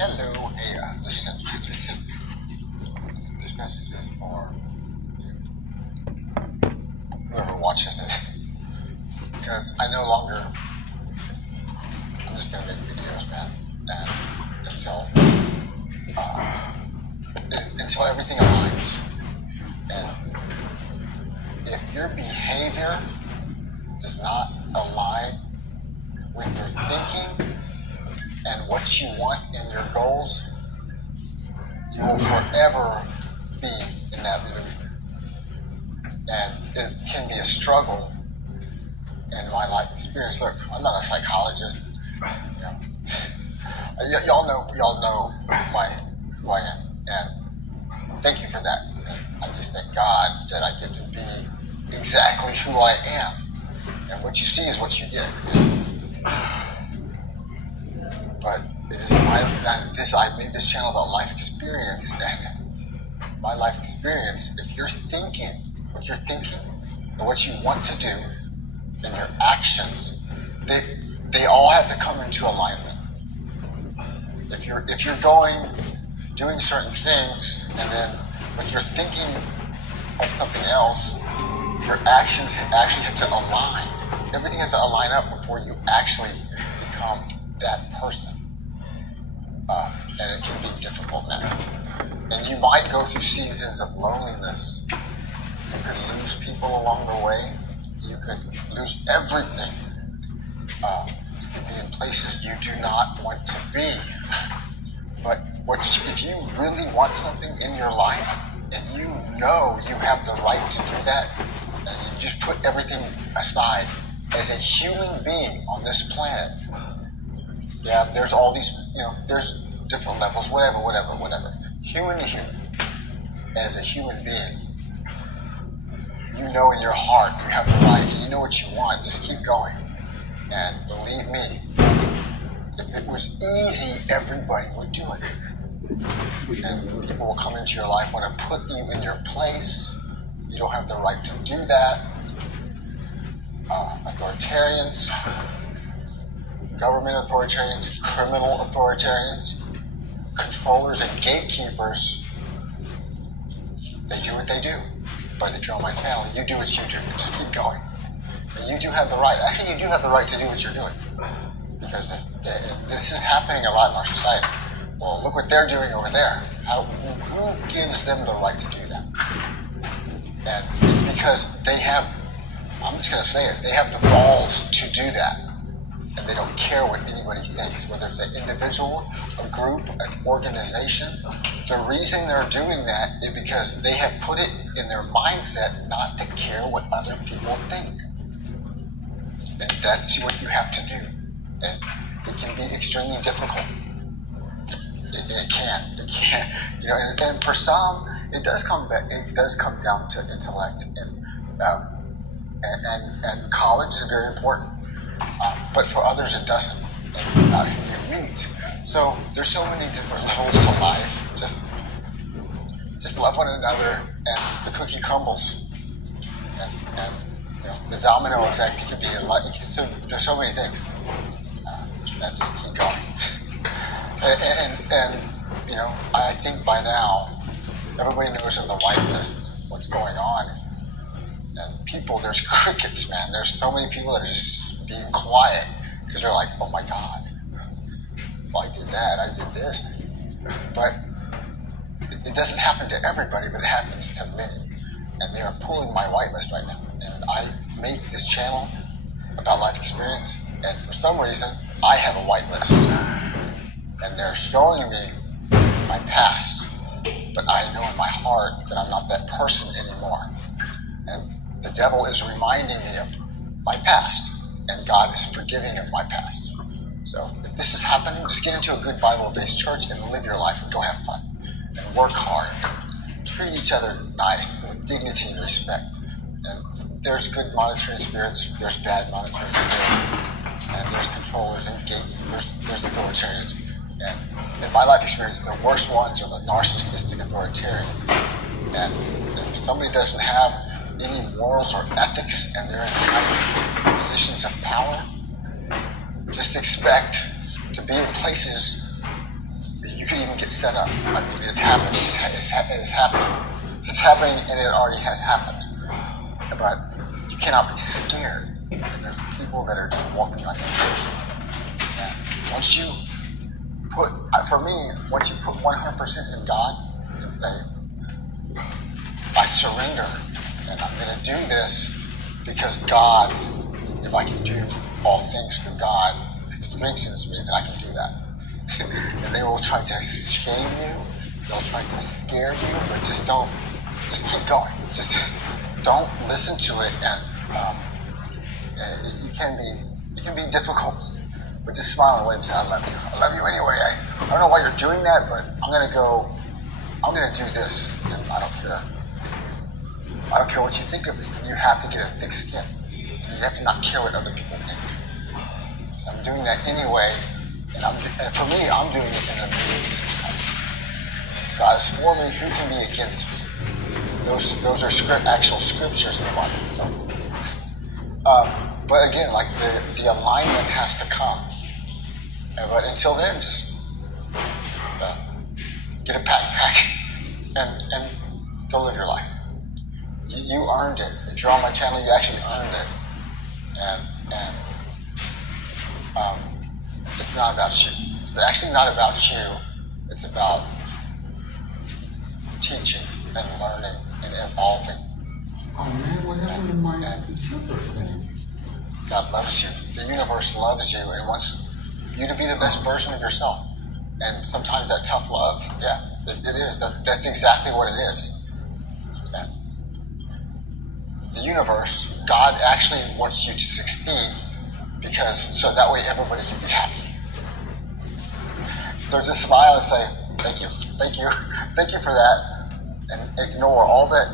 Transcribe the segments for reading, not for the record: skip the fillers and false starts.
Hello, hey, listen, this message is for whoever watches it, because I no longer, I'm just gonna make videos, man, and until everything aligns, and if your behavior does not align with your thinking and what you want in your goals, you will forever be in that loop. And it can be a struggle in my life experience. Look, I'm not a psychologist. You know, y'all know who I am, and thank you for that. And I just thank God that I get to be exactly who I am. And what you see is what you get. But it is I made this channel about life experience, and my life experience, if you're thinking what you're thinking and what you want to do and your actions, they all have to come into alignment. If you're doing certain things and then but you're thinking of something else, your actions actually have to align. Everything has to align up before you actually become that person. And it can be difficult now. And you might go through seasons of loneliness. You could lose people along the way. You could lose everything. You could be in places you do not want to be. But if you really want something in your life, and you know you have the right to do that, and you just put everything aside as a human being on this planet, yeah, there's all these, there's different levels, whatever. Human to human, as a human being, you know in your heart you have the right, you know what you want, just keep going. And believe me, if it was easy, everybody would do it. And people will come into your life, want to put you in your place. You don't have the right to do that. Authoritarians, government authoritarians, criminal authoritarians, controllers and gatekeepers, they do what they do. But if you're on my channel, you do what you do. Just keep going. And you do have the right. Actually, you do have the right to do what you're doing. Because this is happening a lot in our society. Well, look what they're doing over there. Who gives them the right to do that? And it's because they have, I'm just going to say it, they have the balls to do that. And they don't care what anybody thinks, whether it's an individual, a group, an organization. The reason they're doing that is because they have put it in their mindset not to care what other people think. And that's what you have to do. And it can be extremely difficult. It can. And for some, it does come down to intellect, and college is very important. But for others, it doesn't. And not who you meet. So there's so many different levels to life. Just love one another, and the cookie crumbles. And the domino effect can be a lot. So there's so many things. And just keep going. and I think by now everybody knows on the white list what's going on. And people, there's crickets, man. There's so many people that are just being quiet because they're like, oh my God, well, I did that, I did this. But it doesn't happen to everybody, but it happens to many. And they are pulling my whitelist right now. And I made this channel about life experience, and for some reason, I have a whitelist. And they're showing me my past, but I know in my heart that I'm not that person anymore. And the devil is reminding me of my past, and God is forgiving of my past. So if this is happening, just get into a good Bible-based church and live your life and go have fun. And work hard. Treat each other nice, with dignity and respect. And there's good monitoring spirits, there's bad monitoring spirits, and there's controllers and gatekeepers, there's authoritarians. And in my life experience, the worst ones are the narcissistic authoritarians. And if somebody doesn't have any morals or ethics and they're in positions of power, just expect to be in places You can even get set up. I mean, it's happening. It's happening. It's happening, and it already has happened. But you cannot be scared. And there's people that are just walking on you. And once you put, for me, once you put 100% in God and say, I surrender, and I'm going to do this because God, if I can do all things through God, who strengthens me, then I can do that. And they will try to shame you, they'll try to scare you, but just keep going. Just don't listen to it, and it can be difficult, but just smile and wave and say, I love you. I love you anyway. I don't know why you're doing that, but I'm going to do this, and I don't care. I don't care what you think of me. You have to get a thick skin. You have to not care what other people think. So I'm doing that anyway, and for me, I'm doing it in the name of Jesus Christ. God is for me. Who can be against me? Those are actual scriptures in the Bible. So, but again, like the alignment has to come. But until then, just get a backpack and go live your life. You earned it. If you're on my channel, you actually earned it. And it's not about you. It's actually not about you. It's about teaching and learning and evolving. Oh man, what happened to my computer thing? God loves you. The universe loves you and wants you to be the best version of yourself. And sometimes that tough love, yeah, it is. That's exactly what it is. And the universe, God actually wants you to succeed so that way everybody can be happy. So just smile and say, thank you for that, and ignore all that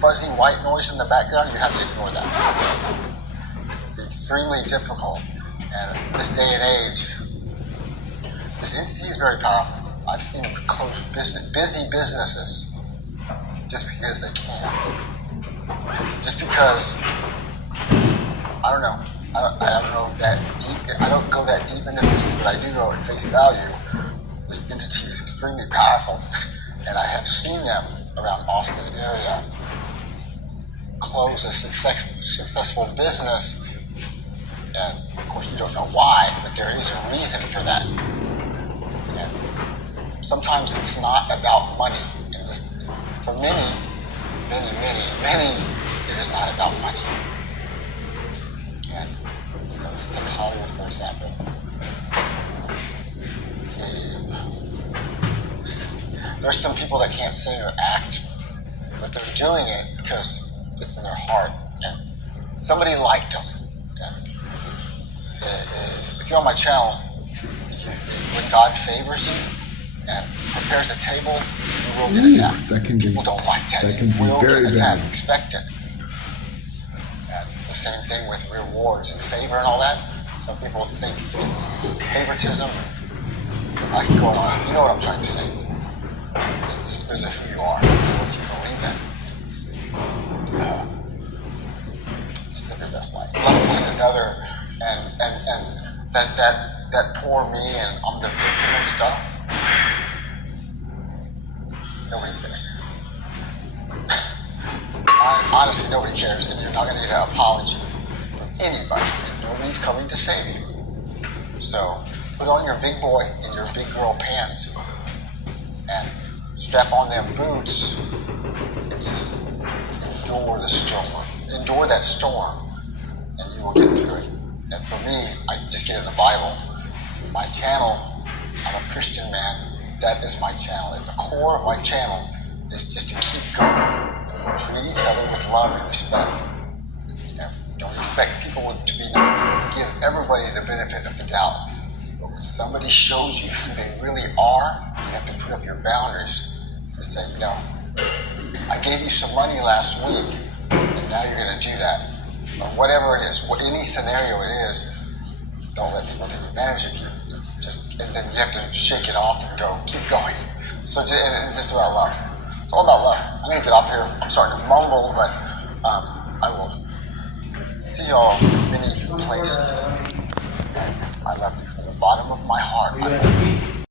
fuzzy white noise in the background. You have to ignore that. It's extremely difficult, and this day and age, this entity is very powerful. I've seen them close busy businesses just because they can. Just because, I don't know. I don't know that deep. I don't go that deep into things, but I do know at face value, this entity is extremely powerful, and I have seen them around Austin area close a successful business, and of course you don't know why, but there is a reason for that. And sometimes it's not about money. For many, it is not about money. And take Hollywood, for example. There's some people that can't sing or act, but they're doing it because it's in their heart. And somebody liked them. If you're on my channel, when God favors you and prepares a table, you will get attacked. People don't like that. That can be very bad. Expect it. And the same thing with rewards and favor and all that. Some people think it's favoritism. I can go on. You know what I'm trying to say. This is because of who you are, what you believe in. Just live your best life. Love one another, and that poor me and I'm the victim and stuff. Nobody cares. Honestly, nobody cares, and you're not going to get an apology from anybody, and nobody's coming to save you. So put on your big boy and your big girl pants and strap on them boots and just endure the storm. Endure that storm, and you will get through it. And for me, I just get in the Bible. My channel, I'm a Christian man. That is my channel. At the core of my channel is just to keep going. Treat each other with love and respect. Don't expect people to give everybody the benefit of the doubt. But when somebody shows you who they really are, you have to put up your boundaries and say, no, I gave you some money last week, and now you're going to do that. Or whatever it is, any scenario it is, don't let people take advantage of you. And then you have to shake it off and go, keep going. So it's about love. It's all about love. I'm going to get off here. I'm starting to mumble, but I will see y'all in many places. And I love you from the bottom of my heart.